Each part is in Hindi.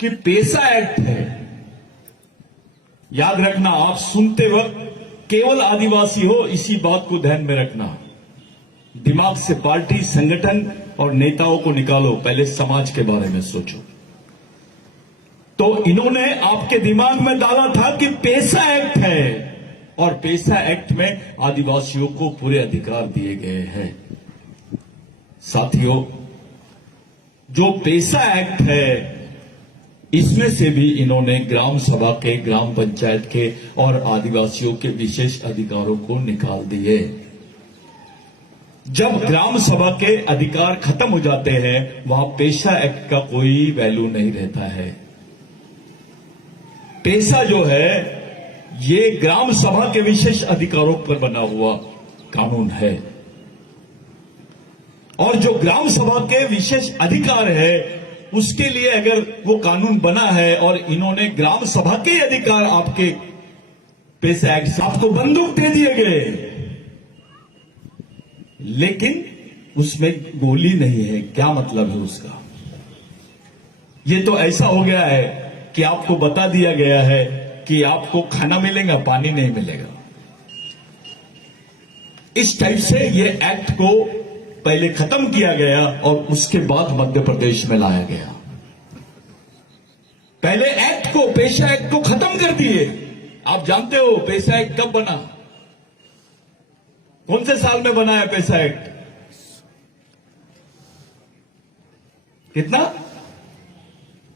कि पेसा एक्ट है। याद रखना, आप सुनते वक्त केवल आदिवासी हो, इसी बात को ध्यान में रखना। दिमाग से पार्टी, संगठन और नेताओं को निकालो, पहले समाज के बारे में सोचो। तो इन्होंने आपके दिमाग में डाला था कि पेसा एक्ट है, और पेसा एक्ट में आदिवासियों को पूरे अधिकार दिए गए हैं। साथियों, जो पेसा एक्ट है, इसमें से भी इन्होंने ग्राम सभा के, ग्राम पंचायत के और आदिवासियों के विशेष अधिकारों को निकाल दिए। जब ग्राम सभा के अधिकार खत्म हो जाते हैं, वहां पेसा एक्ट का कोई वैल्यू नहीं रहता है। पेसा जो है, ये ग्राम सभा के विशेष अधिकारों पर बना हुआ कानून है, और जो ग्राम सभा के विशेष अधिकार है, उसके लिए अगर वो कानून बना है और इन्होंने ग्राम सभा के अधिकार आपके पेसा एक्ट से आपको बंदूक दे दिए गए, लेकिन उसमें गोली नहीं है, क्या मतलब है उसका? ये तो ऐसा हो गया है कि आपको बता दिया गया है कि आपको खाना मिलेगा, पानी नहीं मिलेगा। इस टाइप से ये एक्ट को पहले खत्म किया गया और उसके बाद मध्य प्रदेश में लाया गया। पहले एक्ट को, पेसा एक्ट को खत्म कर दिए। आप जानते हो पेसा एक्ट कब बना? कौन से साल में बना है पेसा एक्ट? कितना?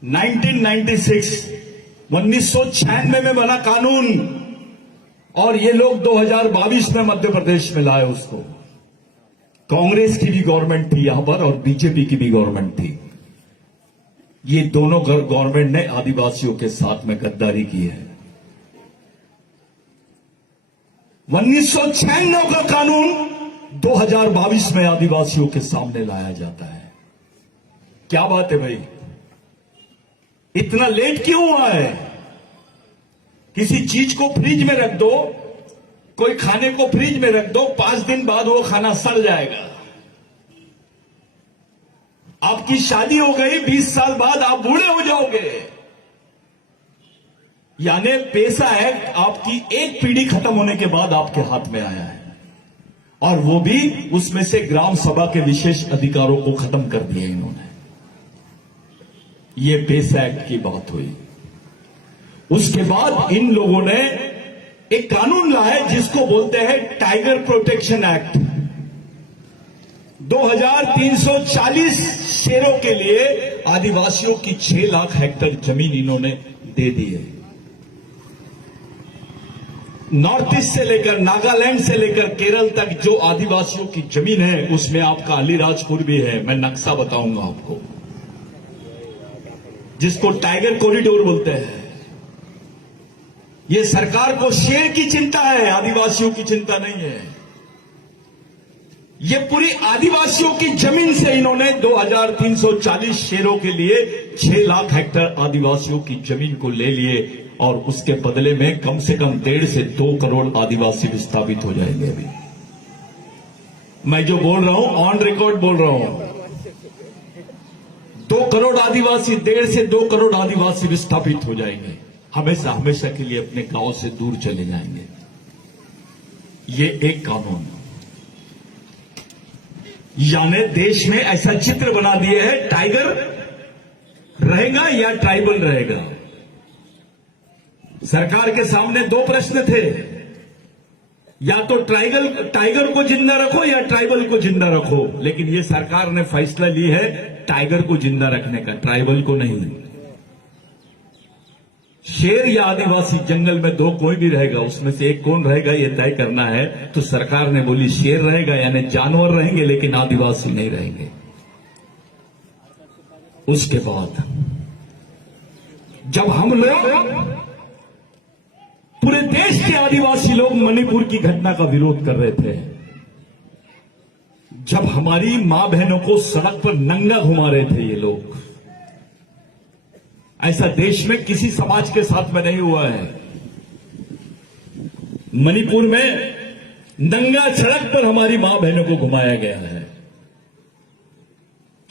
1996, 1996 में बना कानून, और ये लोग 2022 में मध्य प्रदेश में लाए उसको। कांग्रेस की भी गवर्नमेंट थी यहां पर और बीजेपी की भी गवर्नमेंट थी। ये दोनों गवर्नमेंट ने आदिवासियों के साथ में गद्दारी की है। 1996 का कानून 2022 में आदिवासियों के सामने लाया जाता है। क्या बात है भाई, इतना लेट क्यों हुआ है? किसी चीज को फ्रिज में रख दो, कोई खाने को फ्रिज में रख दो, 5 दिन बाद वो खाना सड़ जाएगा। आपकी शादी हो गई, 20 साल बाद आप बूढ़े हो जाओगे। यानी पेसा एक्ट आपकी एक पीढ़ी खत्म होने के बाद आपके हाथ में आया है, और वो भी उसमें से ग्राम सभा के विशेष अधिकारों को खत्म कर दिए इन्होंने। ये पेसा एक्ट की बात हुई। उसके बाद इन लोगों ने एक कानून लाया जिसको बोलते हैं टाइगर प्रोटेक्शन एक्ट। 2340 शेरों के लिए आदिवासियों की 6 लाख हेक्टेयर जमीन इन्होंने दे दी है। नॉर्थ ईस्ट से लेकर, नागालैंड से लेकर केरल तक जो आदिवासियों की जमीन है, उसमें आपका अलीराजपुर भी है। मैं नक्शा बताऊंगा आपको, जिसको टाइगर कॉरिडोर बोलते हैं। ये सरकार को शेर की चिंता है, आदिवासियों की चिंता नहीं है। ये पूरी आदिवासियों की जमीन से इन्होंने 2340 शेरों के लिए 6 लाख हेक्टेयर आदिवासियों की जमीन को ले लिए, और उसके बदले में कम से कम 1.5 से 2 करोड़ आदिवासी विस्थापित हो जाएंगे। अभी मैं जो बोल रहा हूं ऑन रिकॉर्ड बोल रहा हूं। 2 करोड़ आदिवासी, 1.5 से 2 करोड़ आदिवासी विस्थापित हो जाएंगे, हमेशा हमेशा के लिए अपने गांव से दूर चले जाएंगे। ये एक कानून, यानी देश में ऐसा चित्र बना दिए है, टाइगर रहेगा या ट्राइबल रहेगा। सरकार के सामने 2 प्रश्न थे, या तो टाइगर को जिंदा रखो या ट्राइबल को जिंदा रखो। लेकिन ये सरकार ने फैसला ली है टाइगर को जिंदा रखने का, ट्राइबल को नहीं। शेर या आदिवासी, जंगल में 2 कोई भी रहेगा, उसमें से एक कौन रहेगा ये तय करना है। तो सरकार ने बोली शेर रहेगा, यानी जानवर रहेंगे, लेकिन आदिवासी नहीं रहेंगे। उसके बाद जब हम लोग, पूरे देश के आदिवासी लोग मणिपुर की घटना का विरोध कर रहे थे, जब हमारी मां बहनों को सड़क पर नंगा घुमा रहे थे ये लोग, ऐसा देश में किसी समाज के साथ में नहीं हुआ है। मणिपुर में नंगा सड़क पर हमारी मां बहनों को घुमाया गया है।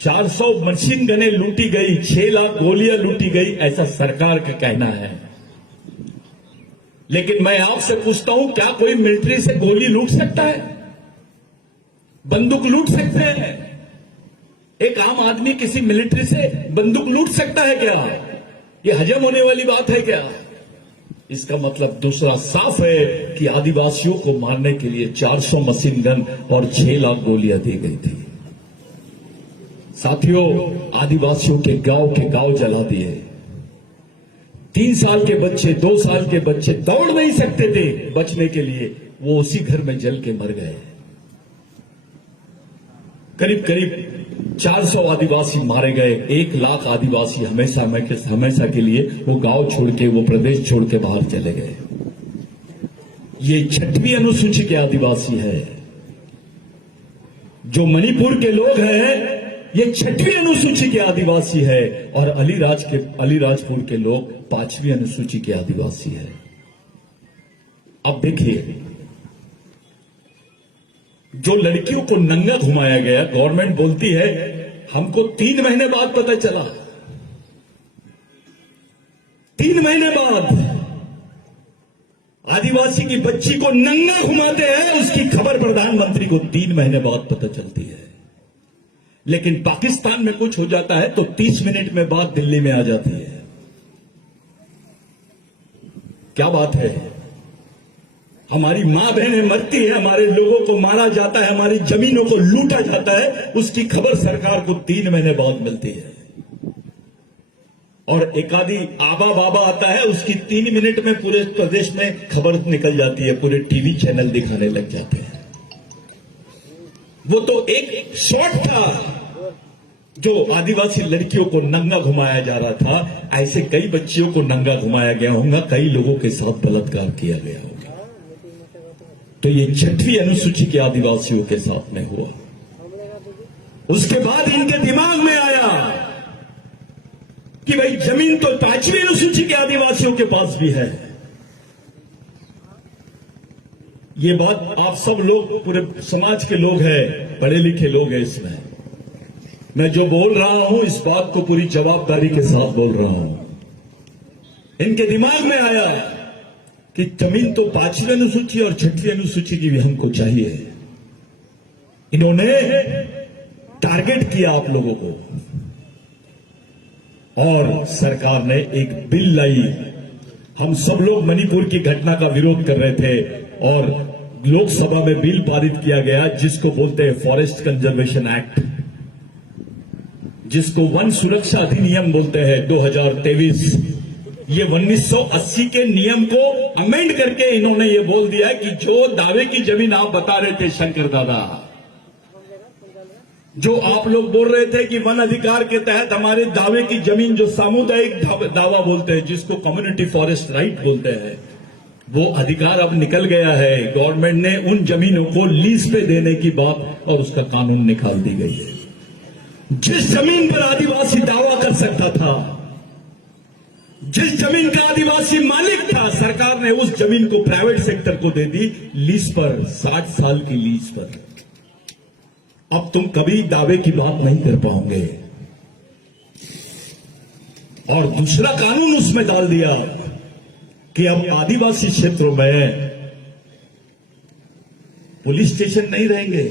400 मशीन गनें लूटी गई, 6 लाख गोलियां लूटी गई, ऐसा सरकार का कहना है। लेकिन मैं आपसे पूछता हूं, क्या कोई मिलिट्री से गोली लूट सकता है? बंदूक लूट सकते हैं? एक आम आदमी किसी मिलिट्री से बंदूक लूट सकता है क्या? ये हजम होने वाली बात है क्या? इसका मतलब दूसरा साफ है कि आदिवासियों को मारने के लिए 400 मशीन गन और 6 लाख गोलियां दी गई थी। साथियों, आदिवासियों के गांव जला दिए। 3 साल के बच्चे, 2 साल के बच्चे दौड़ नहीं सकते थे बचने के लिए, वो उसी घर में जल के मर गए। करीब करीब 400 आदिवासी मारे गए। 1 लाख आदिवासी हमेशा के लिए वो गांव छोड़ के, वो प्रदेश छोड़ के बाहर चले गए। ये 6वीं अनुसूची के आदिवासी है। जो मणिपुर के लोग हैं, ये 6वीं अनुसूची के आदिवासी है, और अलीराजपुर के लोग 5वीं अनुसूची के आदिवासी है। अब देखिए, जो लड़कियों को नंगा घुमाया गया, गवर्नमेंट बोलती है हमको 3 महीने बाद पता चला। 3 महीने बाद आदिवासी की बच्ची को नंगा घुमाते हैं, उसकी खबर प्रधानमंत्री को 3 महीने बाद पता चलती है। लेकिन पाकिस्तान में कुछ हो जाता है तो 30 मिनट में बात दिल्ली में आ जाती है। क्या बात है? हमारी मां बहनें मरती है, हमारे लोगों को मारा जाता है, हमारी जमीनों को लूटा जाता है, उसकी खबर सरकार को 3 महीने बाद मिलती है। और एक आदि आबा बाबा आता है, उसकी 3 मिनट में पूरे प्रदेश में खबर निकल जाती है, पूरे टीवी चैनल दिखाने लग जाते हैं। वो तो एक शॉट था जो आदिवासी लड़कियों को नंगा घुमाया जा रहा था। ऐसे कई बच्चियों को नंगा घुमाया गया होगा, कई लोगों के साथ बलात्कार किया गया होगा। तो ये 6वीं अनुसूची के आदिवासियों के साथ में हुआ। उसके बाद इनके दिमाग में आया कि भाई जमीन तो 5वीं अनुसूची के आदिवासियों के पास भी है। ये बात आप सब लोग, पूरे समाज के लोग हैं, पढ़े लिखे लोग हैं। इसमें मैं जो बोल रहा हूं, इस बात को पूरी जवाबदारी के साथ बोल रहा हूं। इनके दिमाग में आया कि जमीन तो 5वीं अनुसूची और 6वीं अनुसूची की भी हमको चाहिए। इन्होंने टारगेट किया आप लोगों को, और सरकार ने एक बिल लाई। हम सब लोग मणिपुर की घटना का विरोध कर रहे थे, और लोकसभा में बिल पारित किया गया जिसको बोलते हैं फॉरेस्ट कंजर्वेशन एक्ट, जिसको वन सुरक्षा अधिनियम बोलते हैं 2023। ये 1980 के नियम को अमेंड करके इन्होंने ये बोल दिया कि जो दावे की जमीन आप बता रहे थे शंकर दादा, जो आप लोग बोल रहे थे कि वन अधिकार के तहत हमारे दावे की जमीन, जो सामुदायिक दावा बोलते हैं, जिसको कम्युनिटी फॉरेस्ट राइट बोलते हैं, वो अधिकार अब निकल गया है। गवर्नमेंट ने उन जमीनों को लीज पे देने की बात और उसका कानून निकाल दी गई है। जिस जमीन पर आदिवासी दावा कर सकता था, जिस जमीन का आदिवासी मालिक था, सरकार ने उस जमीन को प्राइवेट सेक्टर को दे दी लीज पर, 60 साल की लीज पर। अब तुम कभी दावे की बात नहीं कर पाओगे। और दूसरा कानून उसमें डाल दिया कि अब आदिवासी क्षेत्रों में पुलिस स्टेशन नहीं रहेंगे।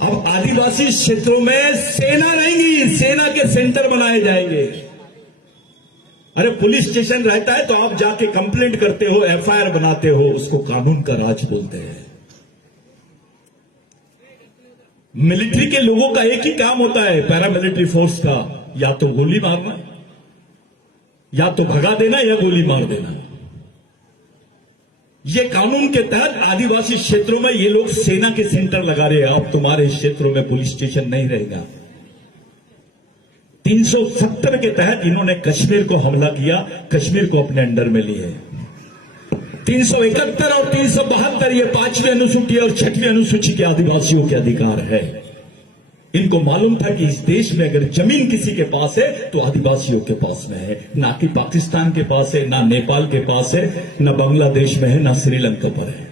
अब आदिवासी क्षेत्रों में सेना रहेंगी, सेना के सेंटर बनाए जाएंगे। अरे पुलिस स्टेशन रहता है तो आप जाके कंप्लेंट करते हो, एफआईआर बनाते हो, उसको कानून का राज बोलते हैं। मिलिट्री के लोगों का एक ही काम होता है, पैरामिलिट्री फोर्स का, या तो गोली मारना, या तो भगा देना, या गोली मार देना। ये कानून के तहत आदिवासी क्षेत्रों में ये लोग सेना के सेंटर लगा रहे हैं। अब तुम्हारे क्षेत्रों में पुलिस स्टेशन नहीं रहेगा। 370 के तहत इन्होंने कश्मीर को हमला किया, कश्मीर को अपने अंडर में लिए। 371 और 372 ये 5वीं अनुसूची और 6वीं अनुसूची के आदिवासियों के अधिकार है। इनको मालूम था कि इस देश में अगर जमीन किसी के पास है तो आदिवासियों के पास में है, ना कि पाकिस्तान के पास है, ना नेपाल के पास है, ना बांग्लादेश में है, ना श्रीलंका पर है।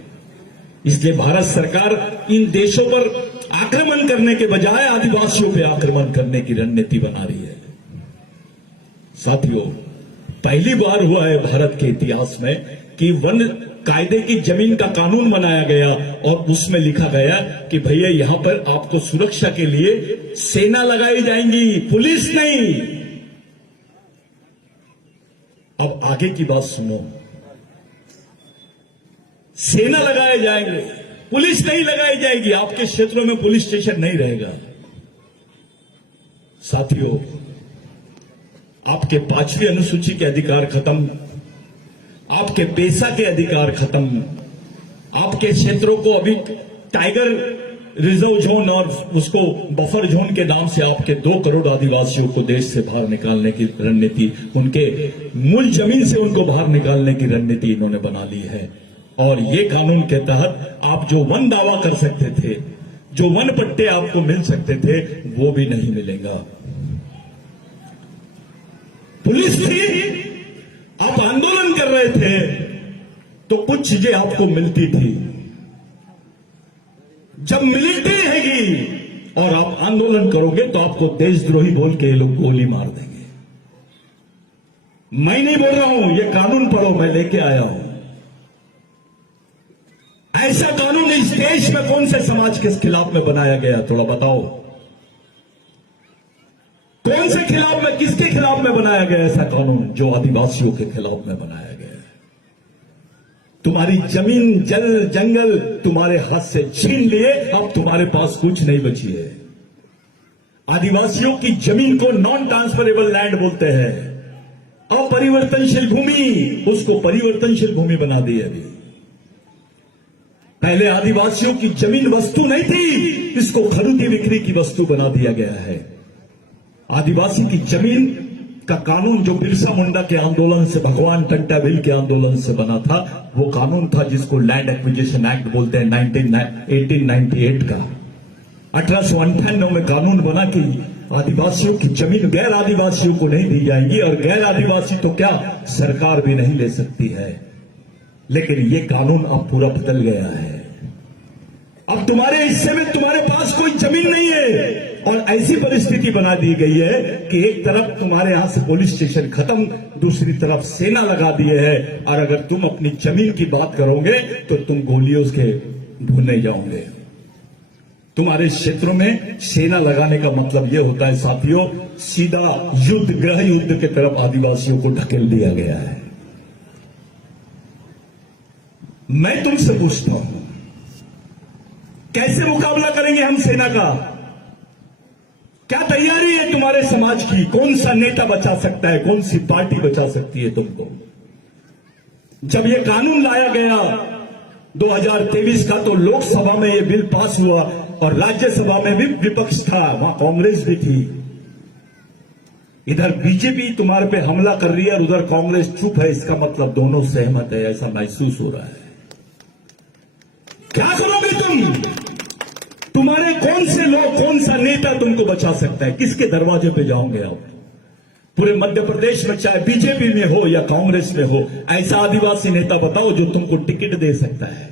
इसलिए भारत सरकार इन देशों पर आक्रमण करने के बजाय आदिवासियों पे आक्रमण करने की रणनीति बना रही है। साथियों, पहली बार हुआ है भारत के इतिहास में कि वन कायदे की जमीन का कानून बनाया गया और उसमें लिखा गया कि भैया यहां पर आपको सुरक्षा के लिए सेना लगाई जाएंगी, पुलिस नहीं। अब आगे की बात सुनो, सेना लगाए जाएंगे, पुलिस नहीं लगाई जाएगी, आपके क्षेत्रों में पुलिस स्टेशन नहीं रहेगा। साथियों, आपके 5वीं अनुसूची के अधिकार खत्म, आपके पेशा के अधिकार खत्म, आपके क्षेत्रों को अभी टाइगर रिजर्व जोन और उसको बफर जोन के नाम से आपके 2 करोड़ आदिवासियों को देश से बाहर निकालने की रणनीति, उनके मूल जमीन से उनको बाहर निकालने की रणनीति इन्होंने बना ली है। और ये कानून के तहत आप जो वन दावा कर सकते थे, जो वन पट्टे आपको मिल सकते थे, वो भी नहीं मिलेगा। पुलिस थी, आप आंदोलन कर रहे थे तो कुछ चीजें आपको मिलती थी। जब मिलिट्री रहेगी और आप आंदोलन करोगे तो आपको देशद्रोही बोल के ये लोग गोली मार देंगे। मैं नहीं बोल रहा हूं, ये कानून पढ़ो, मैं लेके आया हूं। ऐसा कानून इस देश में कौन से समाज के खिलाफ में बनाया गया, थोड़ा बताओ। कौन से खिलाफ में, किसके खिलाफ में बनाया गया ऐसा कानून जो आदिवासियों के खिलाफ में बनाया गया है? तुम्हारी जमीन, जल, जंगल तुम्हारे हाथ से छीन लिए, अब तुम्हारे पास कुछ नहीं बची है। आदिवासियों की जमीन को नॉन ट्रांसफरेबल लैंड बोलते हैं, अपरिवर्तनशील भूमि, उसको परिवर्तनशील भूमि बना दी है अभी। पहले आदिवासियों की जमीन वस्तु नहीं थी, इसको खरीदी बिक्री की वस्तु बना दिया गया है। आदिवासी की जमीन का कानून जो बिरसा मुंडा के आंदोलन से, भगवान टंटा भील के आंदोलन से बना था, वो कानून था जिसको लैंड एक्विजिशन एक्ट बोलते हैं, 1898 का। 1898 में कानून बना कि आदिवासियों की जमीन गैर आदिवासियों को नहीं दी जाएगी, और गैर आदिवासी तो क्या, सरकार भी नहीं ले सकती है। लेकिन ये कानून अब पूरा बदल गया है। अब तुम्हारे हिस्से में तुम्हारे पास कोई जमीन नहीं है, और ऐसी परिस्थिति बना दी गई है कि एक तरफ तुम्हारे यहां से पुलिस स्टेशन खत्म, दूसरी तरफ सेना लगा दिए है, और अगर तुम अपनी जमीन की बात करोगे तो तुम गोलियों के ढूंढने जाओगे। तुम्हारे क्षेत्रों में सेना लगाने का मतलब यह होता है साथियों, सीधा युद्ध, गृह युद्ध की तरफ आदिवासियों को ढकेल दिया गया है। मैं तुमसे पूछता हूं, कैसे मुकाबला करेंगे हम सेना का? क्या तैयारी है तुम्हारे समाज की? कौन सा नेता बचा सकता है, कौन सी पार्टी बचा सकती है तुमको? जब यह कानून लाया गया 2023 का, तो लोकसभा में यह बिल पास हुआ और राज्यसभा में भी विपक्ष था, वहां कांग्रेस भी थी। इधर बीजेपी तुम्हारे पे हमला कर रही है और उधर कांग्रेस चुप है, इसका मतलब दोनों सहमत है, ऐसा महसूस हो रहा है। क्या करोगे तुम? तुम्हारे कौन से लोग, कौन सा नेता तुमको बचा सकता है? किसके दरवाजे पे जाओगे आप? पूरे मध्य प्रदेश में चाहे बीजेपी में हो या कांग्रेस में हो, ऐसा आदिवासी नेता बताओ जो तुमको टिकट दे सकता है,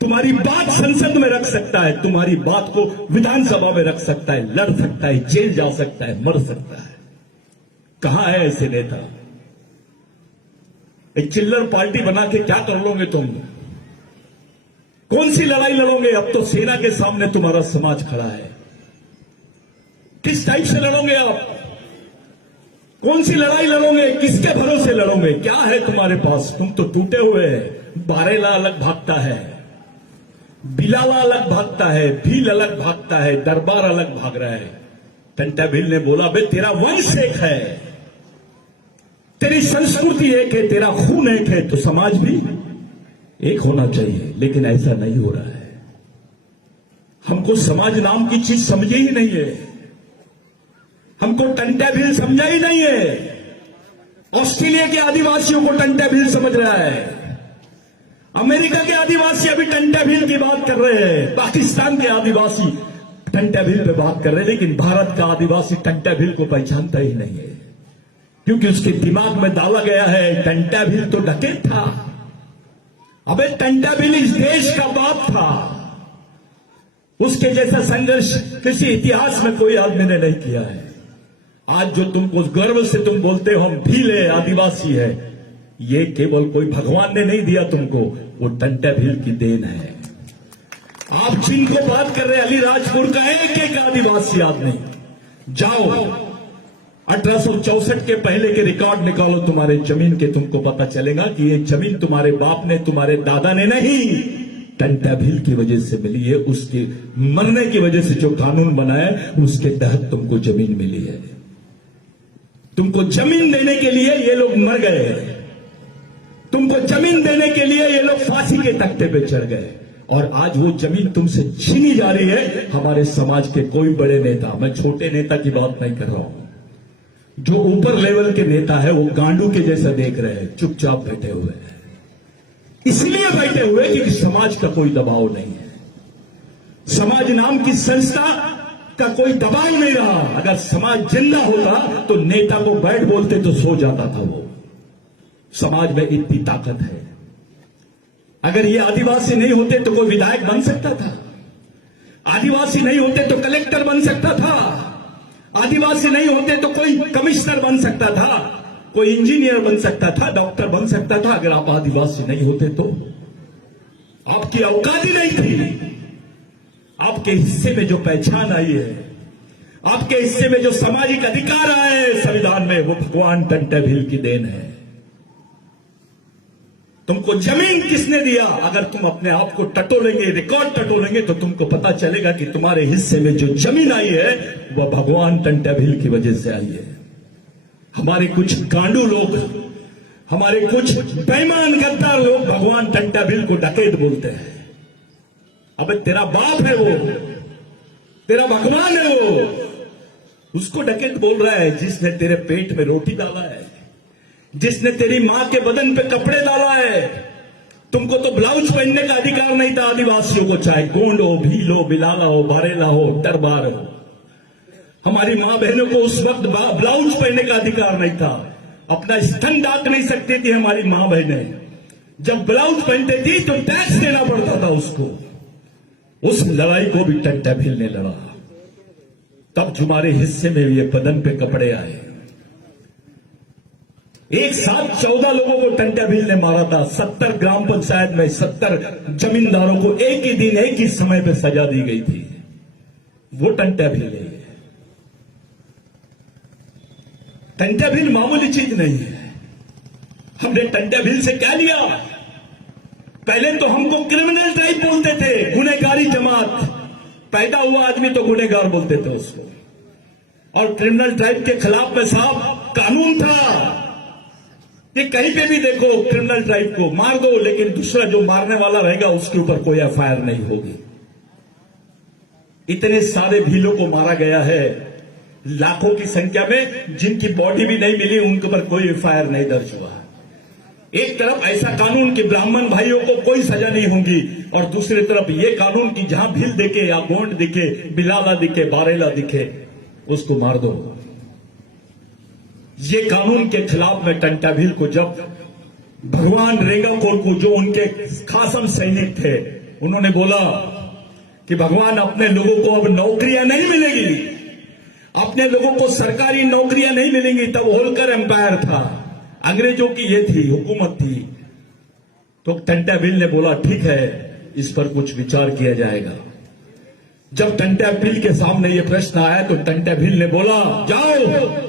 तुम्हारी बात संसद में रख सकता है, तुम्हारी बात को विधानसभा में रख सकता है, लड़ सकता है, जेल जा सकता है, मर सकता है। कहां है ऐसे नेता? एक चिल्लर पार्टी बना के क्या कर लोगे तुम? कौन सी लड़ाई लड़ोगे? अब तो सेना के सामने तुम्हारा समाज खड़ा है। किस टाइप से लड़ोगे आप? कौन सी लड़ाई लड़ोगे? किसके भरोसे लड़ोगे? क्या है तुम्हारे पास? तुम तो टूटे हुए हैं। बारेला अलग भागता है, बिलाला अलग भागता है, भील अलग भागता है, दरबार अलग भाग रहा है। टंटा भील ने बोला, बे तेरा वंश एक है, तेरी संस्कृति एक है, तेरा खून एक है, तो समाज भी एक होना चाहिए। लेकिन ऐसा नहीं हो रहा है। हमको समाज नाम की चीज समझी ही नहीं है, हमको टंटा भील समझा ही नहीं है। ऑस्ट्रेलिया के आदिवासियों को टंटा भील समझ रहा है, अमेरिका के आदिवासी अभी टंटा भील की बात कर रहे हैं, पाकिस्तान के आदिवासी टंटा भील पे बात कर रहे हैं, लेकिन भारत का आदिवासी टंटा भील को पहचानता ही नहीं है, क्योंकि उसके दिमाग में डाला गया है टंटा भील तो डकैत था। अबे टंटा भील इस देश का बाप था, उसके जैसा संघर्ष किसी इतिहास में कोई आदमी ने नहीं किया है। आज जो तुमको गर्व से तुम बोलते हो हम भील आदिवासी है, ये केवल कोई भगवान ने नहीं दिया तुमको, वो टंटा भील की देन है। आप जिनको बात कर रहे हैं अलीराजपुर का एक एक आदिवासी आदमी, जाओ 1864 के पहले के रिकॉर्ड निकालो तुम्हारे जमीन के, तुमको पता चलेगा कि ये जमीन तुम्हारे बाप ने, तुम्हारे दादा ने नहीं, टंटा भील की वजह से मिली है। उसके मरने की वजह से जो कानून बनाया उसके तहत तुमको जमीन मिली है। तुमको जमीन देने के लिए ये लोग मर गए, तुमको जमीन देने के लिए ये लोग फांसी के तख्ते पे चढ़ गए, और आज वो जमीन तुमसे छीनी जा रही है। हमारे समाज के कोई बड़े नेता, मैं छोटे नेता की बात नहीं कर रहा हूं, जो ऊपर लेवल के नेता है वो गांडू के जैसा देख रहे हैं, चुपचाप बैठे हुए हैं। इसलिए बैठे हुए कि समाज का कोई दबाव नहीं है, समाज नाम की संस्था का कोई दबाव नहीं रहा। अगर समाज जिंदा होता तो नेता को बैठ बोलते तो सो जाता था वो। समाज में इतनी ताकत है। अगर ये आदिवासी नहीं होते तो कोई विधायक बन सकता था, आदिवासी नहीं होते तो कलेक्टर बन सकता था, आदिवासी नहीं होते तो कोई कमिश्नर बन सकता था, कोई इंजीनियर बन सकता था, डॉक्टर बन सकता था। अगर आप आदिवासी नहीं होते तो आपकी औकात ही नहीं थी। आपके हिस्से में जो पहचान आई है, आपके हिस्से में जो सामाजिक अधिकार आए हैं संविधान में, वो भगवान टंटा भील की देन है। तुमको जमीन किसने दिया? अगर तुम अपने आप को टटोलेंगे, रिकॉर्ड टटोलेंगे, तो तुमको पता चलेगा कि तुम्हारे हिस्से में जो जमीन आई है वह भगवान टंटा भील की वजह से आई है। हमारे कुछ गांडू लोग, हमारे कुछ बेईमान गद्दार लोग भगवान टंटा भील को डकैत बोलते हैं। अबे तेरा बाप है वो, तेरा भगवान है वो, उसको डकैत बोल रहा है जिसने तेरे पेट में रोटी डाला है, जिसने तेरी मां के बदन पे कपड़े डाला है। तुमको तो ब्लाउज पहनने का अधिकार नहीं था आदिवासियों को, चाहे गोंड हो, भील हो, बिलाला हो, बारेला हो, टरबार हो। हमारी मां बहनों को उस वक्त ब्लाउज पहनने का अधिकार नहीं था, अपना स्तन ढांक नहीं सकती थी हमारी मां बहनें। जब ब्लाउज पहनती थी तो टैक्स देना पड़ता था उसको। उस लड़ाई को भी टंटा भील ने लड़ा, तब तुम्हारे हिस्से में ये बदन पे कपड़े आए। एक साथ 14 लोगों को टंटा भील ने मारा था। 70 ग्राम पंचायत में 70 जमींदारों को एक ही दिन, एक ही समय पे सजा दी गई थी। वो टंटा भील है। टंटा भील मामूली चीज नहीं है। हमने टंटा भील से क्या लिया? पहले तो हमको क्रिमिनल ट्राइब बोलते थे, गुनहगारी जमात। पैदा हुआ आदमी तो गुनहगार बोलते थे उसको, और क्रिमिनल ट्राइब के खिलाफ में साफ कानून था कि कहीं पे भी देखो क्रिमिनल ट्राइब को मार दो, लेकिन दूसरा जो मारने वाला रहेगा उसके ऊपर कोई एफआईआर नहीं होगी। इतने सारे भीलों को मारा गया है, लाखों की संख्या में, जिनकी बॉडी भी नहीं मिली उनके ऊपर कोई एफआईआर नहीं दर्ज हुआ। एक तरफ ऐसा कानून कि ब्राह्मण भाइयों को कोई सजा नहीं होगी, और दूसरी तरफ ये कानून कि जहां भील दिखे या गोंड दिखे, बिलाला दिखे, बारेला दिखे, उसको मार दो। ये कानून के खिलाफ में टंटा भील को जब भगवान रेंगाकोर को, जो उनके खासम सैनिक थे, उन्होंने बोला कि भगवान अपने लोगों को अब नौकरियां नहीं मिलेगी, अपने लोगों को सरकारी नौकरियां नहीं मिलेंगी, तब होलकर एम्पायर था, अंग्रेजों की ये थी, हुकूमत थी। तो टंटा भील ने बोला ठीक है, इस पर कुछ विचार किया जाएगा। जब टंटा भील के सामने ये प्रश्न आया तो टंटा भील ने बोला, जाओ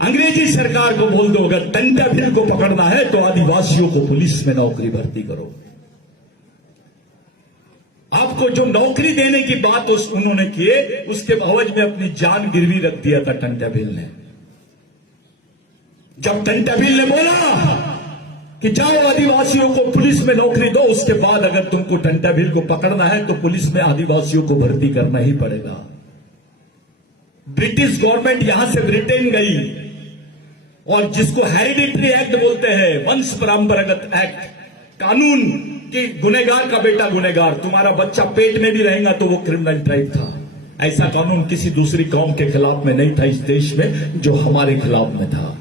अंग्रेजी सरकार को बोल दो, अगर टंटा भील को पकड़ना है तो आदिवासियों को पुलिस में नौकरी भर्ती करो। आपको जो नौकरी देने की बात उन्होंने किए, उसके एवज में अपनी जान गिरवी रख दिया था टंटा भील ने। जब टंटा भील ने बोला कि जाओ आदिवासियों को पुलिस में नौकरी दो, उसके बाद अगर तुमको टंटा भील को पकड़ना है तो पुलिस में आदिवासियों को भर्ती करना ही पड़ेगा। ब्रिटिश गवर्नमेंट यहां से ब्रिटेन गई, और जिसको हेरिडिटरी एक्ट बोलते हैं, वंश परंपरागत एक्ट, कानून कि गुनहगार का बेटा गुनहगार, तुम्हारा बच्चा पेट में भी रहेगा तो वो क्रिमिनल ट्राइब था। ऐसा कानून किसी दूसरी कौम के खिलाफ में नहीं था इस देश में, जो हमारे खिलाफ में था।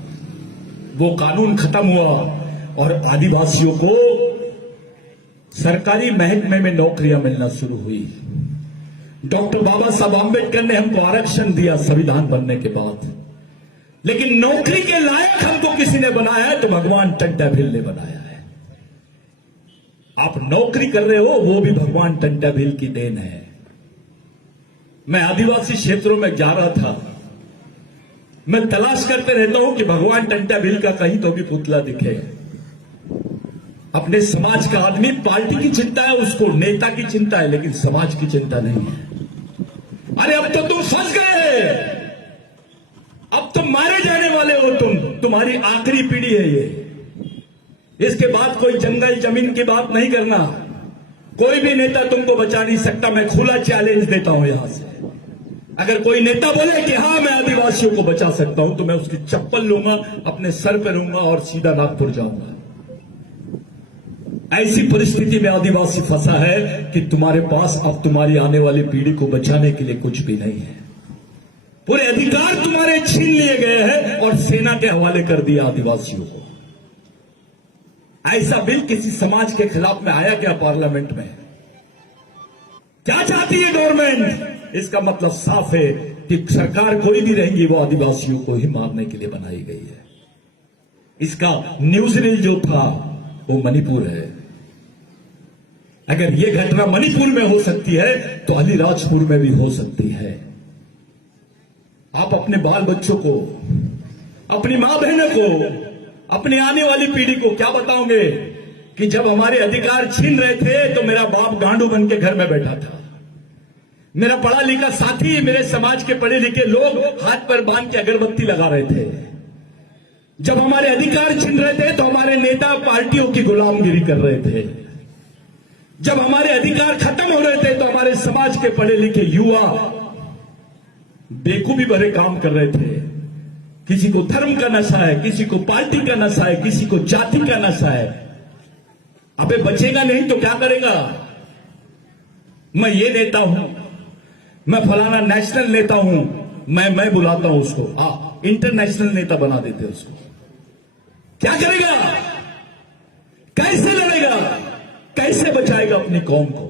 वो कानून खत्म हुआ और आदिवासियों को सरकारी महकमे में नौकरियां मिलना शुरू हुई। डॉक्टर बाबा साहब आंबेडकर ने हमको आरक्षण दिया संविधान बनने के बाद, लेकिन नौकरी के लायक हमको किसी ने बनाया है तो भगवान टंटा भिल ने बनाया है। आप नौकरी कर रहे हो वो भी भगवान टंटा भिल की देन है। मैं आदिवासी क्षेत्रों में जा रहा था, मैं तलाश करते रहता हूं कि भगवान टंटा भिल का कहीं तो भी पुतला दिखे। अपने समाज का आदमी, पार्टी की चिंता है उसको, नेता की चिंता है, लेकिन समाज की चिंता नहीं है। अरे अब तो तुम फंस गए, अब तो मारे जाने वाले हो तुम, तुम्हारी आखिरी पीढ़ी है ये। इसके बाद कोई जंगल जमीन की बात नहीं करना, कोई भी नेता तुमको बचा नहीं सकता। मैं खुला चैलेंज देता हूं यहां से, अगर कोई नेता बोले कि हां मैं आदिवासियों को बचा सकता हूं तो मैं उसकी चप्पल लूंगा, अपने सर पर लूंगा और सीधा नागपुर जाऊंगा। ऐसी परिस्थिति में आदिवासी फंसा है कि तुम्हारे पास अब तुम्हारी आने वाली पीढ़ी को बचाने के लिए कुछ भी नहीं है। पूरे अधिकार तुम्हारे छीन लिए गए हैं और सेना के हवाले कर दिया आदिवासियों को। ऐसा बिल किसी समाज के खिलाफ में आया क्या पार्लियामेंट में? क्या चाहती है गवर्नमेंट? इसका मतलब साफ है कि सरकार कोई भी रहेगी वो आदिवासियों को ही मारने के लिए बनाई गई है। इसका न्यूज रील जो था वो मणिपुर है। अगर यह घटना मणिपुर में हो सकती है तो अलीराजपुर में भी हो सकती है। आप अपने बाल बच्चों को, अपनी मां बहनों को, अपनी आने वाली पीढ़ी को क्या बताओगे कि जब हमारे अधिकार छीन रहे थे तो मेरा बाप गांडू बन के घर में बैठा था, मेरा पढ़ा लिखा साथी, मेरे समाज के पढ़े लिखे लोग हाथ पर बांध के अगरबत्ती लगा रहे थे। जब हमारे अधिकार छीन रहे थे तो हमारे नेता पार्टियों की गुलामगिरी कर रहे थे। जब हमारे अधिकार खत्म हो रहे थे तो हमारे समाज के पढ़े लिखे युवा बेकूफी भरे काम कर रहे थे। किसी को धर्म का नशा है, किसी को पार्टी का नशा है, किसी को जाति का नशा है। अबे बचेगा नहीं तो क्या करेगा? मैं ये नेता हूं, मैं फलाना नेशनल नेता हूं, मैं बुलाता हूं उसको, इंटरनेशनल नेता बना देते उसको। क्या करेगा? कैसे लड़ेगा? कैसे बचाएगा अपनी कौम को?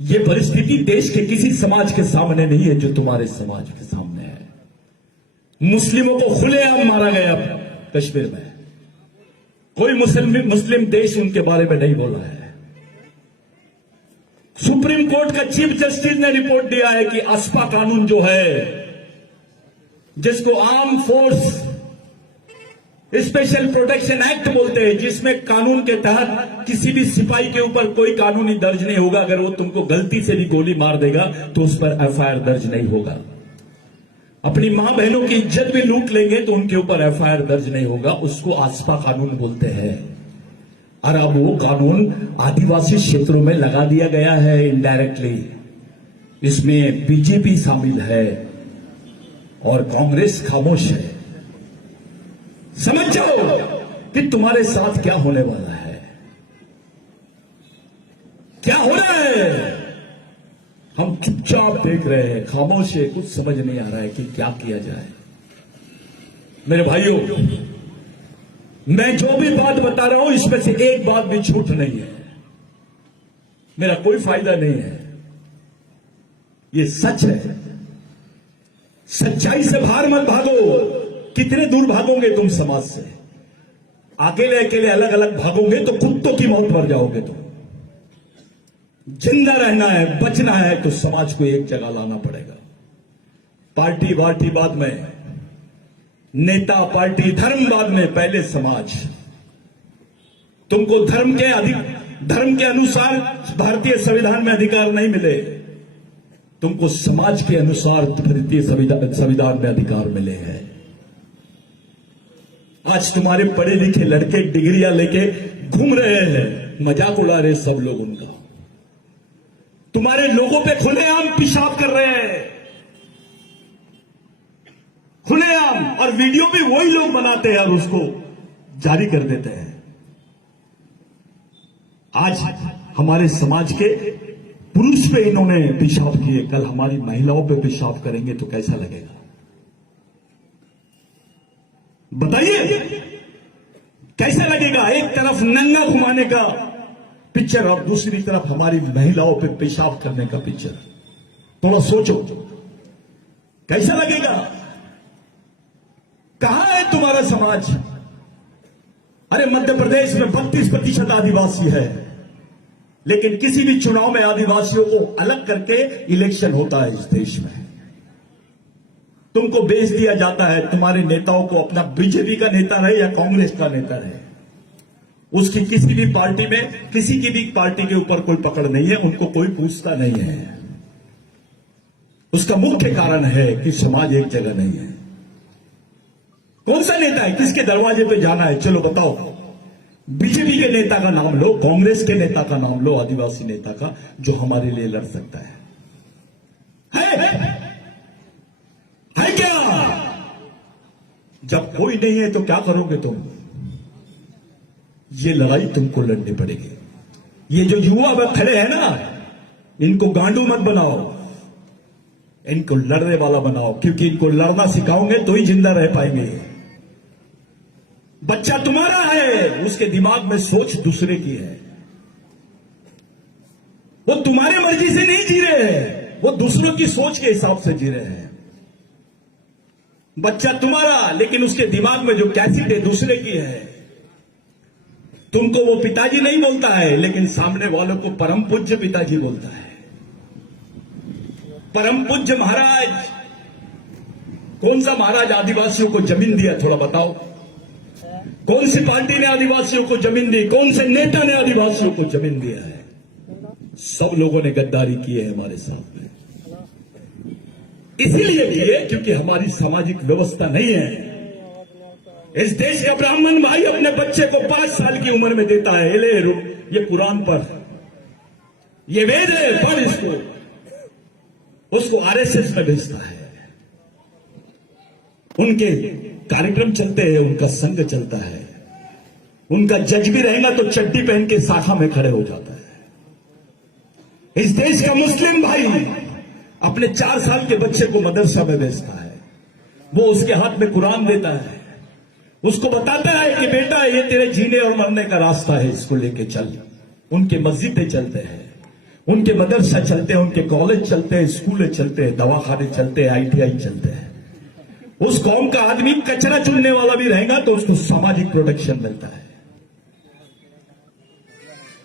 यह परिस्थिति देश के किसी समाज के सामने नहीं है जो तुम्हारे समाज के सामने है। मुस्लिमों को खुलेआम मारा गया कश्मीर में, कोई मुस्लिम देश उनके बारे में नहीं बोला है। सुप्रीम कोर्ट का चीफ जस्टिस ने रिपोर्ट दिया है कि अस्पा कानून जो है, जिसको arm force special protection act बोलते हैं, जिसमें कानून के तहत किसी भी सिपाही के ऊपर कोई कानूनी दर्ज नहीं होगा। अगर वो तुमको गलती से भी गोली मार देगा तो उस पर एफआईआर दर्ज नहीं होगा। अपनी मां बहनों की इज्जत भी लूट लेंगे तो उनके ऊपर एफआईआर दर्ज नहीं होगा। उसको आस्पा कानून बोलते हैं। और अब वो कानून आदिवासी क्षेत्रों में लगा दिया गया है इनडायरेक्टली। इसमें बीजेपी शामिल है और कांग्रेस खामोश है। समझ जाओ कि तुम्हारे साथ क्या होने वाला है, क्या हो रहा है। हम चुपचाप देख रहे हैं, खामोश है, कुछ समझ नहीं आ रहा है कि क्या किया जाए। मेरे भाइयों, मैं जो भी बात बता रहा हूं इसमें से एक बात भी झूठ नहीं है, मेरा कोई फायदा नहीं है, ये सच है। सच्चाई से बाहर मत भागो। कितने दूर भागोगे तुम समाज से? अकेले अकेले अलग अलग भागोगे तो कुत्तों की मौत मर जाओगे तुम। जिंदा रहना है, बचना है तो समाज को एक जगह लाना पड़ेगा। पार्टी वार्टी बाद में, नेता पार्टी धर्म बाद में, पहले समाज। तुमको धर्म के अनुसार भारतीय संविधान में अधिकार नहीं मिले, तुमको समाज के अनुसार भारतीय संविधान में अधिकार मिले हैं। आज तुम्हारे पढ़े लिखे लड़के डिग्रियां लेके घूम रहे हैं, मजाक उड़ा रहे सब लोग उनका। तुम्हारे लोगों पे खुलेआम पेशाब कर रहे हैं, खुलेआम, और वीडियो भी वही लोग बनाते हैं और उसको जारी कर देते हैं। आज हमारे समाज के पुरुष पे इन्होंने पेशाब किए, कल हमारी महिलाओं पे पेशाब करेंगे तो कैसा लगेगा? बताइए कैसा लगेगा? एक तरफ नंगा घुमाने का पिक्चर और दूसरी तरफ हमारी महिलाओं पे पेशाब करने का पिक्चर। थोड़ा सोचो कैसा लगेगा? कहां है तुम्हारा समाज? अरे मध्य प्रदेश में 32% आदिवासी है, लेकिन किसी भी चुनाव में आदिवासियों को अलग करके इलेक्शन होता है इस देश में। तुमको बेच दिया जाता है, तुम्हारे नेताओं को, अपना बीजेपी का नेता रहे या कांग्रेस का नेता रहे, उसकी किसी भी पार्टी में, किसी की भी पार्टी के ऊपर कोई पकड़ नहीं है, उनको कोई पूछता नहीं है। उसका मुख्य कारण है कि समाज एक जगह नहीं है। कौन सा नेता है, किसके दरवाजे पे जाना है? चलो बताओ। बीजेपी के नेता का नाम लो, कांग्रेस के नेता का नाम लो, आदिवासी नेता का, जो हमारे लिए लड़ सकता है क्या? जब कोई नहीं है तो क्या करोगे तुम? ये लड़ाई तुमको लड़नी पड़ेगी। ये जो युवा वह खड़े हैं ना, इनको गांडू मत बनाओ, इनको लड़ने वाला बनाओ, क्योंकि इनको लड़ना सिखाओगे तो ही जिंदा रह पाएंगे। बच्चा तुम्हारा है, उसके दिमाग में सोच दूसरे की है, वो तुम्हारे मर्जी से नहीं जी रहे हैं, वो दूसरों की सोच के हिसाब से जी रहे हैं। बच्चा तुम्हारा, लेकिन उसके दिमाग में जो कैसेट है दूसरे की है। तुमको वो पिताजी नहीं बोलता है, लेकिन सामने वालों को परम पूज्य पिताजी बोलता है। परम पूज्य महाराज, कौन सा महाराज आदिवासियों को जमीन दिया? थोड़ा बताओ। कौन सी पार्टी ने आदिवासियों को जमीन दी? कौन से नेता ने आदिवासियों को जमीन दिया है? सब लोगों ने गद्दारी की है हमारे साथ में। इसीलिए भी है क्योंकि हमारी सामाजिक व्यवस्था नहीं है। इस देश का ब्राह्मण भाई अपने बच्चे को 5 साल की उम्र में देता है, ले रुक, ये कुरान पर, ये वेद है, पढ़ इसको। उसको आरएसएस में भेजता है, उनके कार्यक्रम चलते हैं, उनका संघ चलता है, उनका जज भी रहेगा तो चड्डी पहन के शाखा में खड़े हो जाता है। इस देश का मुस्लिम भाई अपने 4 साल के बच्चे को मदरसा में भेजता है, वो उसके हाथ में कुरान देता है, उसको बताता है कि बेटा ये तेरे जीने और मरने का रास्ता है, इसको लेके चल। उनके मस्जिदें चलते हैं, उनके मदरसा चलते हैं, उनके कॉलेज चलते हैं, स्कूलें चलते हैं, दवाखाने चलते हैं, आईटीआई चलते हैं। उस कौम का आदमी कचरा चुनने वाला भी रहेगा तो उसको सामाजिक प्रोटेक्शन मिलता है।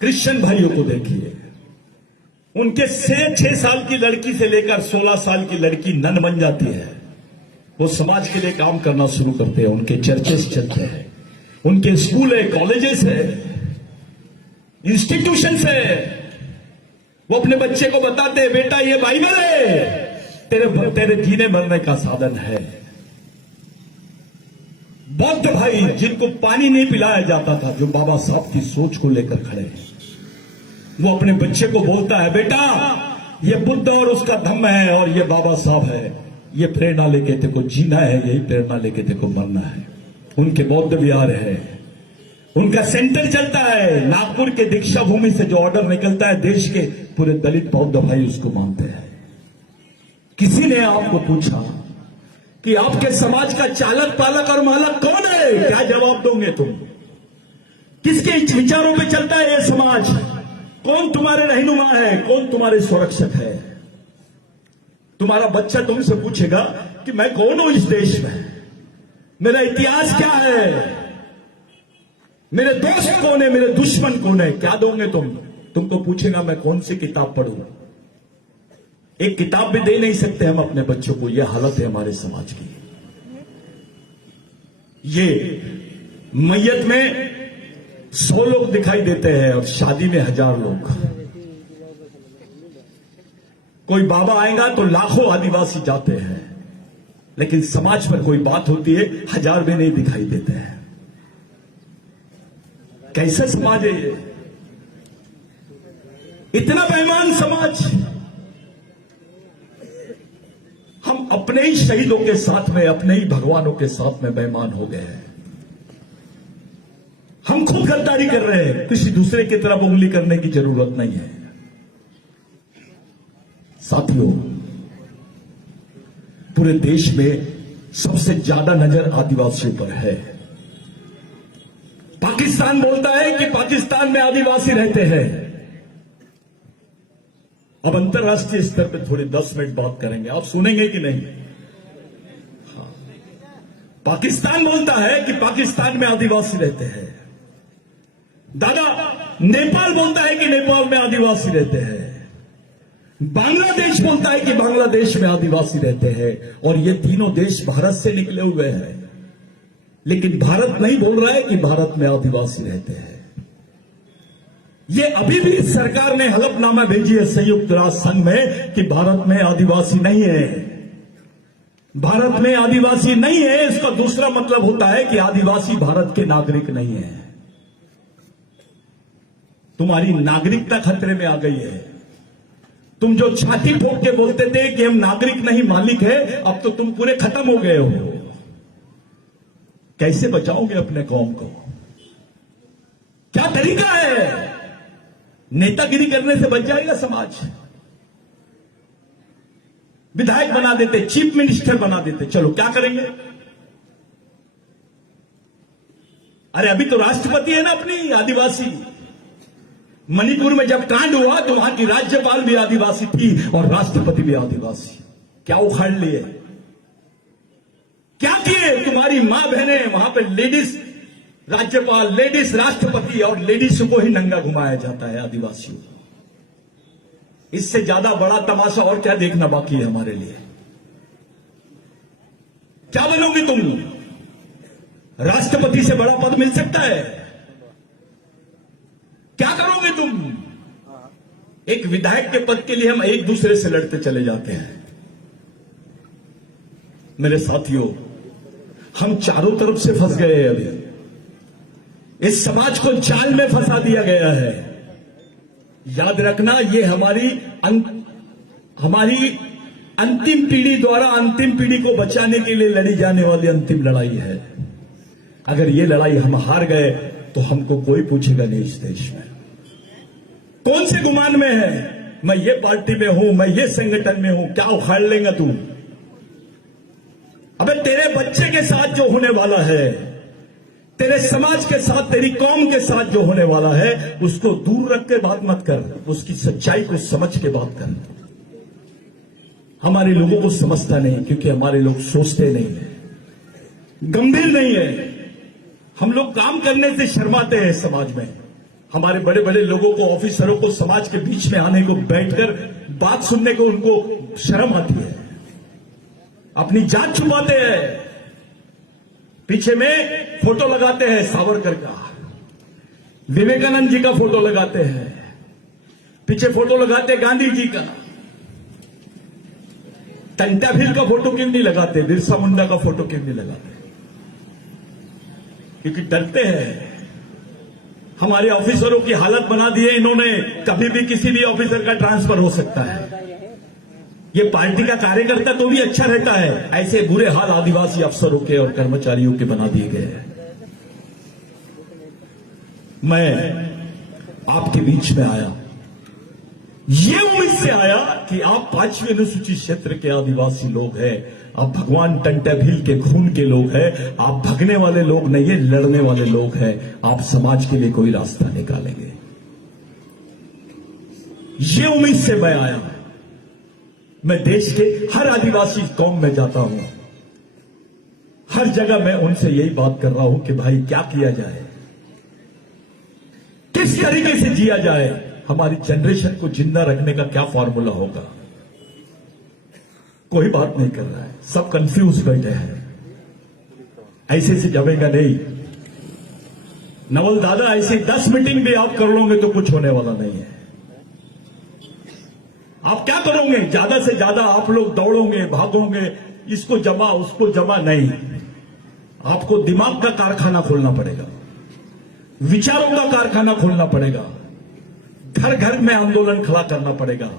क्रिश्चियन भाइयों को देखिए, उनके 6 साल की लड़की से लेकर 16 साल की लड़की नन बन जाती है, वो समाज के लिए काम करना शुरू करते हैं, उनके चर्चेस चलते हैं, उनके स्कूल है, कॉलेजेस है, इंस्टीट्यूशंस है। वो अपने बच्चे को बताते हैं बेटा ये बाइबल है, तेरे जीने मरने का साधन है। बौद्ध भाई जिनको पानी नहीं पिलाया जाता था, जो बाबा साहब की सोच को लेकर खड़े हैं, वो अपने बच्चे को बोलता है बेटा ये बुद्ध और उसका धम्म है और ये बाबा साहब है, ये प्रेरणा लेके तेको जीना है, यही प्रेरणा लेके तेको मरना है। उनके बौद्ध विहार है, उनका सेंटर चलता है। नागपुर के दीक्षा भूमि से जो ऑर्डर निकलता है, देश के पूरे दलित बौद्ध भाई उसको मानते हैं। किसी ने आपको पूछा कि आपके समाज का चालक पालक और मालक कौन है, क्या जवाब दोगे तुम? किसके विचारों पे चलता है ये समाज? कौन तुम्हारे रहनुमा है, कौन तुम्हारे सुरक्षक है? तुम्हारा बच्चा तुमसे पूछेगा कि मैं कौन हूं इस देश में, मेरा इतिहास क्या है, मेरे दोस्त कौन है, मेरे दुश्मन कौन है? क्या दोगे तुम? तुमको पूछेगा मैं कौन सी किताब पढ़ूं। एक किताब भी दे नहीं सकते हम अपने बच्चों को। यह हालत है हमारे समाज की। ये मैयत में 100 लोग दिखाई देते हैं और शादी में 1000 लोग। कोई बाबा आएगा तो लाखों आदिवासी जाते हैं, लेकिन समाज पर कोई बात होती है 1000 भी नहीं दिखाई देते हैं। कैसा समाज है ये? इतना बेईमान समाज। हम अपने ही शहीदों के साथ में, अपने ही भगवानों के साथ में बेईमान हो गए हैं। हम खुद गद्दारी कर रहे हैं, किसी दूसरे की तरफ उंगली करने की जरूरत नहीं है। साथियों, पूरे देश में सबसे ज्यादा नजर आदिवासियों पर है। पाकिस्तान बोलता है कि पाकिस्तान में आदिवासी रहते हैं। अब अंतर्राष्ट्रीय स्तर पे थोड़ी 10 मिनट बात करेंगे, आप सुनेंगे कि नहीं? हाँ। पाकिस्तान बोलता है कि पाकिस्तान में आदिवासी रहते हैं। दादा, नेपाल बोलता है कि नेपाल में आदिवासी रहते हैं। बांग्लादेश बोलता है कि बांग्लादेश में आदिवासी रहते हैं। और ये तीनों देश भारत से निकले हुए हैं, लेकिन भारत नहीं बोल रहा है कि भारत में आदिवासी रहते हैं। ये अभी भी सरकार ने हलफनामा भेजी है संयुक्त राष्ट्र संघ में कि भारत में आदिवासी नहीं है। भारत में आदिवासी नहीं है, इसका दूसरा मतलब होता है कि आदिवासी भारत के नागरिक नहीं है। तुम्हारी नागरिकता खतरे में आ गई है। तुम जो छाती ठोक के बोलते थे कि हम नागरिक नहीं मालिक है, अब तो तुम पूरे खत्म हो गए हो। कैसे बचाओगे अपने कौम को? क्या तरीका है? नेतागिरी करने से बच जाएगा समाज? विधायक बना देते, चीफ मिनिस्टर बना देते, चलो क्या करेंगे? अरे अभी तो राष्ट्रपति है ना अपनी आदिवासी। मणिपुर में जब कांड हुआ तो वहां की राज्यपाल भी आदिवासी थी और राष्ट्रपति भी आदिवासी। क्या उखाड़ लिए? क्या किए? तुम्हारी मां बहने वहां पे लेडीज राज्यपाल, लेडीज राष्ट्रपति और लेडीज को ही नंगा घुमाया जाता है आदिवासियों को। इससे ज्यादा बड़ा तमाशा और क्या देखना बाकी है हमारे लिए? क्या बनोगे तुम? राष्ट्रपति से बड़ा पद मिल सकता है? क्या करोगे तुम? एक विधायक के पद के लिए हम एक दूसरे से लड़ते चले जाते हैं। मेरे साथियों, हम चारों तरफ से फंस गए हैं। अभी इस समाज को जाल में फंसा दिया गया है। याद रखना, ये हमारी अंतिम पीढ़ी द्वारा अंतिम पीढ़ी को बचाने के लिए लड़ी जाने वाली अंतिम लड़ाई है। अगर ये लड़ाई हम हार गए तो हमको कोई पूछेगा नहीं इस देश में। कौन से गुमान में है? मैं ये पार्टी में हूं, मैं ये संगठन में हूं, क्या उखाड़ लेगा तू? अबे तेरे बच्चे के साथ जो होने वाला है, तेरे समाज के साथ, तेरी कौम के साथ जो होने वाला है, उसको दूर रख के बात मत कर, उसकी सच्चाई को समझ के बात कर। हमारे लोगों को समझता नहीं, क्योंकि हमारे लोग सोचते नहीं है, गंभीर नहीं है। हम लोग काम करने से शर्माते हैं समाज में। हमारे बड़े बड़े लोगों को, ऑफिसरों को समाज के बीच में आने को, बैठकर बात सुनने को उनको शर्म आती है, अपनी जात छुपाते हैं। पीछे में फोटो लगाते हैं सावरकर का, विवेकानंद जी का फोटो लगाते हैं, पीछे फोटो लगाते हैं गांधी जी का। टंटा भील का फोटो क्यों नहीं लगाते? बिरसा मुंडा का फोटो क्यों नहीं लगाते? क्योंकि डरते हैं। हमारे ऑफिसरों की हालत बना दी है इन्होंने, कभी भी किसी भी ऑफिसर का ट्रांसफर हो सकता है। ये पार्टी का कार्यकर्ता तो भी अच्छा रहता है, ऐसे बुरे हाल आदिवासी अफसरों के और कर्मचारियों के बना दिए गए हैं। मैं आपके बीच में आया, ये उम्मीद से आया कि आप 5वीं अनुसूचित क्षेत्र के आदिवासी लोग हैं, आप भगवान टंटा भील के खून के लोग हैं, आप भगने वाले लोग नहीं है, लड़ने वाले लोग हैं। आप समाज के लिए कोई रास्ता निकालेंगे, ये उम्मीद से मैं आया। मैं देश के हर आदिवासी कौम में जाता हूं, हर जगह मैं उनसे यही बात कर रहा हूं कि भाई क्या किया जाए, किस तरीके से जिया जाए, हमारी जनरेशन को जिंदा रखने का क्या फॉर्मूला होगा। कोई बात नहीं कर रहा है, सब कंफ्यूज बैठे हैं। ऐसे से जमेगा नहीं नवल दादा, ऐसी 10 मीटिंग भी आप कर लोगे तो कुछ होने वाला नहीं है। आप क्या करोगे? ज्यादा से ज्यादा आप लोग दौड़ोगे, भागोगे, इसको जमा उसको जमा, नहीं। आपको दिमाग का कारखाना खोलना पड़ेगा, विचारों का कारखाना खोलना पड़ेगा, घर घर में आंदोलन खड़ा करना पड़ेगा।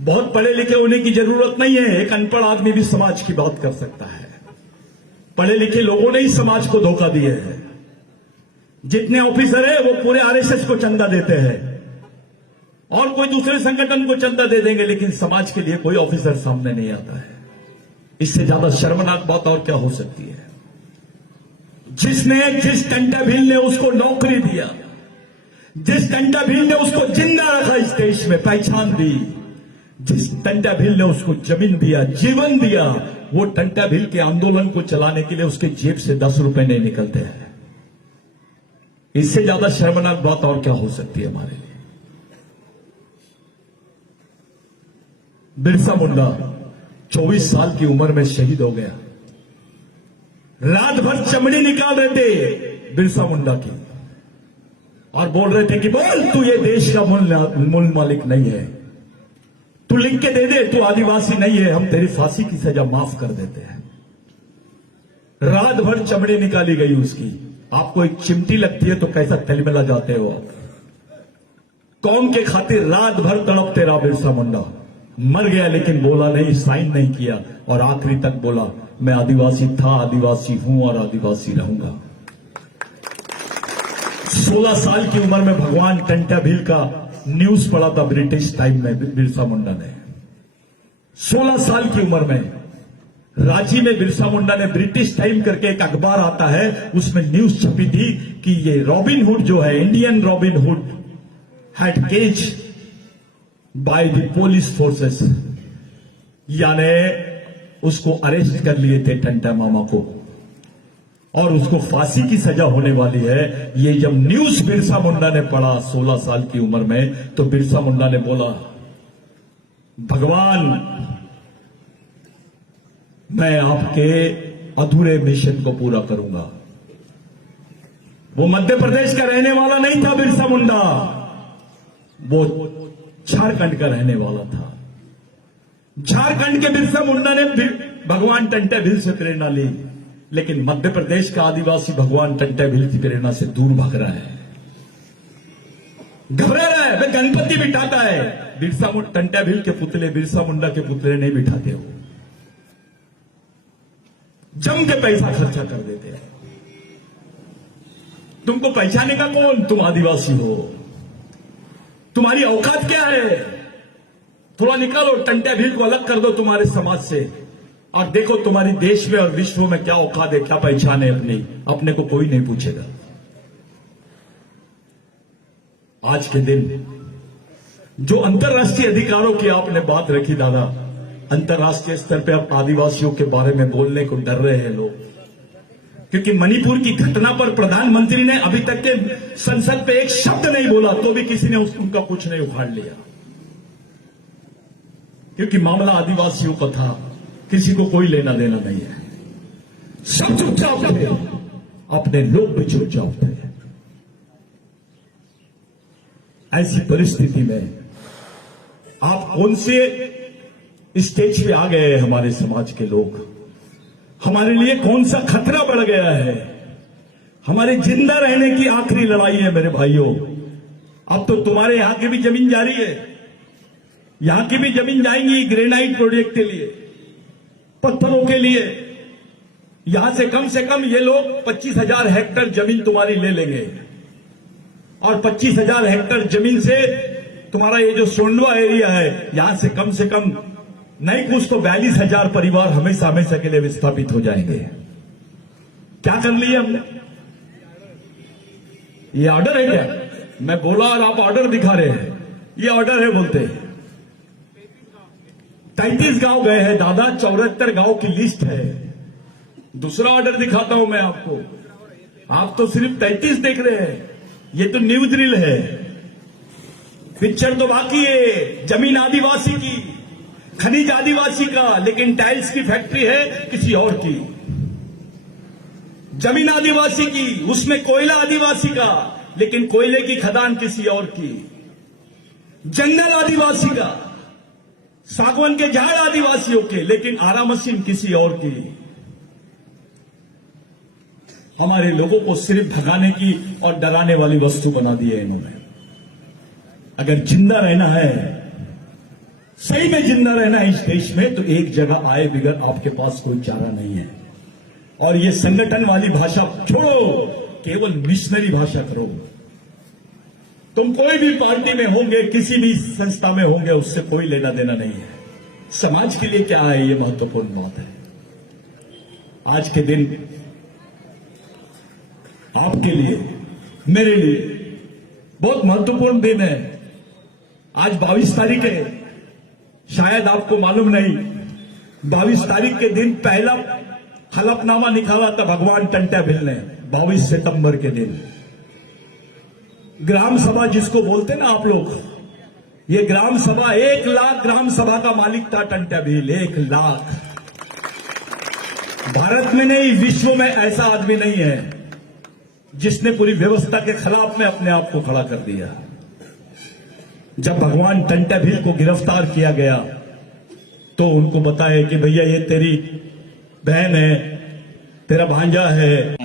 बहुत पढ़े लिखे होने की जरूरत नहीं है, एक अनपढ़ आदमी भी समाज की बात कर सकता है। पढ़े लिखे लोगों ने ही समाज को धोखा दिया है। जितने ऑफिसर है वो पूरे आरएसएस को चंदा देते हैं और कोई दूसरे संगठन को चंदा दे देंगे, लेकिन समाज के लिए कोई ऑफिसर सामने नहीं आता है। इससे ज्यादा शर्मनाक बात और क्या हो सकती है? जिस टंटा भील ने उसको नौकरी दिया, जिस टंटा भील ने उसको जिंदा रखा, इस देश में पहचान दी, जिस टंटा भील ने उसको जमीन दिया, जीवन दिया, वो टंटा भील के आंदोलन को चलाने के लिए उसके जेब से 10 रुपए नहीं निकलते हैं। इससे ज्यादा शर्मनाक बात और क्या हो सकती है हमारे लिए। बिरसा मुंडा 24 साल की उम्र में शहीद हो गया। रात भर चमड़ी निकाल रहे थे बिरसा मुंडा की और बोल रहे थे कि बोल तू ये देश का मूल मालिक नहीं है, तू लिख के दे दे, तू आदिवासी नहीं है, हम तेरी फांसी की सजा माफ कर देते हैं। रात भर चमड़ी निकाली गई उसकी। आपको एक चिमटी लगती है तो कैसा तिलमिला जाते हो आप। कौन के खातिर रात भर तड़पते रहा बिरसा मुंडा। मर गया लेकिन बोला नहीं, साइन नहीं किया और आखिरी तक बोला मैं आदिवासी था, आदिवासी हूं और आदिवासी रहूंगा। 16 साल की उम्र में भगवान टंटा भील का न्यूज पढ़ा था ब्रिटिश टाइम में बिरसा मुंडा ने। 16 साल की उम्र में रांची में बिरसा मुंडा ने ब्रिटिश टाइम करके एक अखबार आता है, उसमें न्यूज छपी थी कि ये रॉबिन हुड जो है, Indian Robin Hood had cage by the police forces, यानी उसको अरेस्ट कर लिए थे टंटा मामा को और उसको फांसी की सजा होने वाली है। ये जब न्यूज बिरसा मुंडा ने पढ़ा 16 साल की उम्र में, तो बिरसा मुंडा ने बोला भगवान मैं आपके अधूरे मिशन को पूरा करूंगा। वो मध्य प्रदेश का रहने वाला नहीं था बिरसा मुंडा, वो झारखंड का रहने वाला था। झारखंड के बिरसा मुंडा ने भगवान टंटा भील से प्रेरणा ली, लेकिन मध्य प्रदेश का आदिवासी भगवान टंटा भील की प्रेरणा से दूर भाग रहा है, घबरा रहा है। वे गणपति बिठाता है, बिरसा टंटा भील के पुतले, बिरसा मुंडा के पुतले नहीं बिठाते हो। जम के पैसा खर्चा कर देते हैं। तुमको पहचाने का कौन? तुम आदिवासी हो, तुम्हारी औकात क्या है? थोड़ा निकालो, टंटा भील को अलग कर दो तुम्हारे समाज से और देखो तुम्हारी देश में और विश्व में क्या औकात है, क्या पहचान है अपनी। अपने को कोई नहीं पूछेगा। आज के दिन जो अंतर्राष्ट्रीय अधिकारों की आपने बात रखी दादा, अंतर्राष्ट्रीय स्तर पे अब आदिवासियों के बारे में बोलने को डर रहे हैं लोग, क्योंकि मणिपुर की घटना पर प्रधानमंत्री ने अभी तक के संसद पे एक शब्द नहीं बोला, तो भी किसी ने उनका कुछ नहीं उखाड़ लिया, क्योंकि मामला आदिवासियों का था, किसी को कोई लेना देना नहीं है। सब चुपचाप थे, अपने लोग भी चुपचाप थे। ऐसी परिस्थिति में आप कौन से स्टेज पे आ गए हैं? हमारे समाज के लोग, हमारे लिए कौन सा खतरा बढ़ गया है? हमारे जिंदा रहने की आखिरी लड़ाई है मेरे भाइयों। अब तो तुम्हारे यहां की भी जमीन जा रही है, यहां की भी जमीन जाएंगी ग्रेनाइट प्रोजेक्ट के लिए, पत्थरों के लिए। यहां से कम ये लोग 25,000 हेक्टेयर जमीन तुम्हारी ले लेंगे और 25,000 हेक्टेयर जमीन से तुम्हारा ये जो सोंडवा एरिया है, यहां से कम नहीं कुछ तो 42,000 परिवार हमेशा के लिए विस्थापित हो जाएंगे। क्या कर लिया हमने? ये ऑर्डर है क्या? मैं बोला और आप ऑर्डर दिखा रहे हैं। ये ऑर्डर है बोलते हैं। 33 गांव गए हैं दादा, 74 गांव की लिस्ट है। दूसरा ऑर्डर दिखाता हूं मैं आपको। आप तो सिर्फ 33 देख रहे हैं, ये तो न्यूज रील है। पिक्चर तो बाकी है। जमीन आदिवासी की, खनिज आदिवासी का, लेकिन टाइल्स की फैक्ट्री है किसी और की। जमीन आदिवासी की, उसमें कोयला आदिवासी का, लेकिन कोयले की खदान किसी और की। जंगल आदिवासी का, सागवान के झाड़ आदिवासियों के, लेकिन आरा मशीन किसी और की। हमारे लोगों को सिर्फ भगाने की और डराने वाली वस्तु बना दी है इन्होंने। अगर जिंदा रहना है, सही में जिंदा रहना है इस देश में, तो एक जगह आए बिगर आपके पास कोई चारा नहीं है। और ये संगठन वाली भाषा छोड़ो, केवल मिशनरी भाषा करो। तुम कोई भी पार्टी में होंगे, किसी भी संस्था में होंगे, उससे कोई लेना देना नहीं है। समाज के लिए क्या है, ये महत्वपूर्ण बात है। आज के दिन आपके लिए, मेरे लिए बहुत महत्वपूर्ण दिन है। आज 22 तारीख है, शायद आपको मालूम नहीं, 22 तारीख के दिन पहला हलफनामा निकाला था भगवान टंट्या भिल ने, 22 सितंबर के दिन। ग्राम सभा जिसको बोलते ना आप लोग, ये ग्राम सभा 1 लाख ग्राम सभा का मालिक था टंट्या भिल, 1 लाख। भारत में नहीं, विश्व में ऐसा आदमी नहीं है जिसने पूरी व्यवस्था के खिलाफ में अपने आप को खड़ा कर दिया। जब भगवान टंट्या भिल को गिरफ्तार किया गया तो उनको बताया कि भैया ये तेरी बहन है, तेरा भांजा है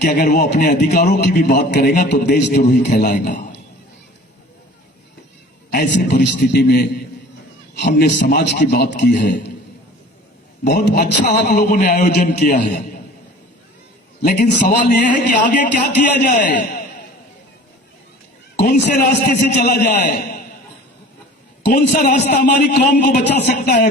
कि अगर वो अपने अधिकारों की भी बात करेगा तो देशद्रोही कहलाएगा। ऐसी परिस्थिति में हमने समाज की बात की है। बहुत अच्छा आप लोगों ने आयोजन किया है, लेकिन सवाल यह है कि आगे क्या किया जाए, कौन से रास्ते से चला जाए, कौन सा रास्ता हमारी कौम को बचा सकता है।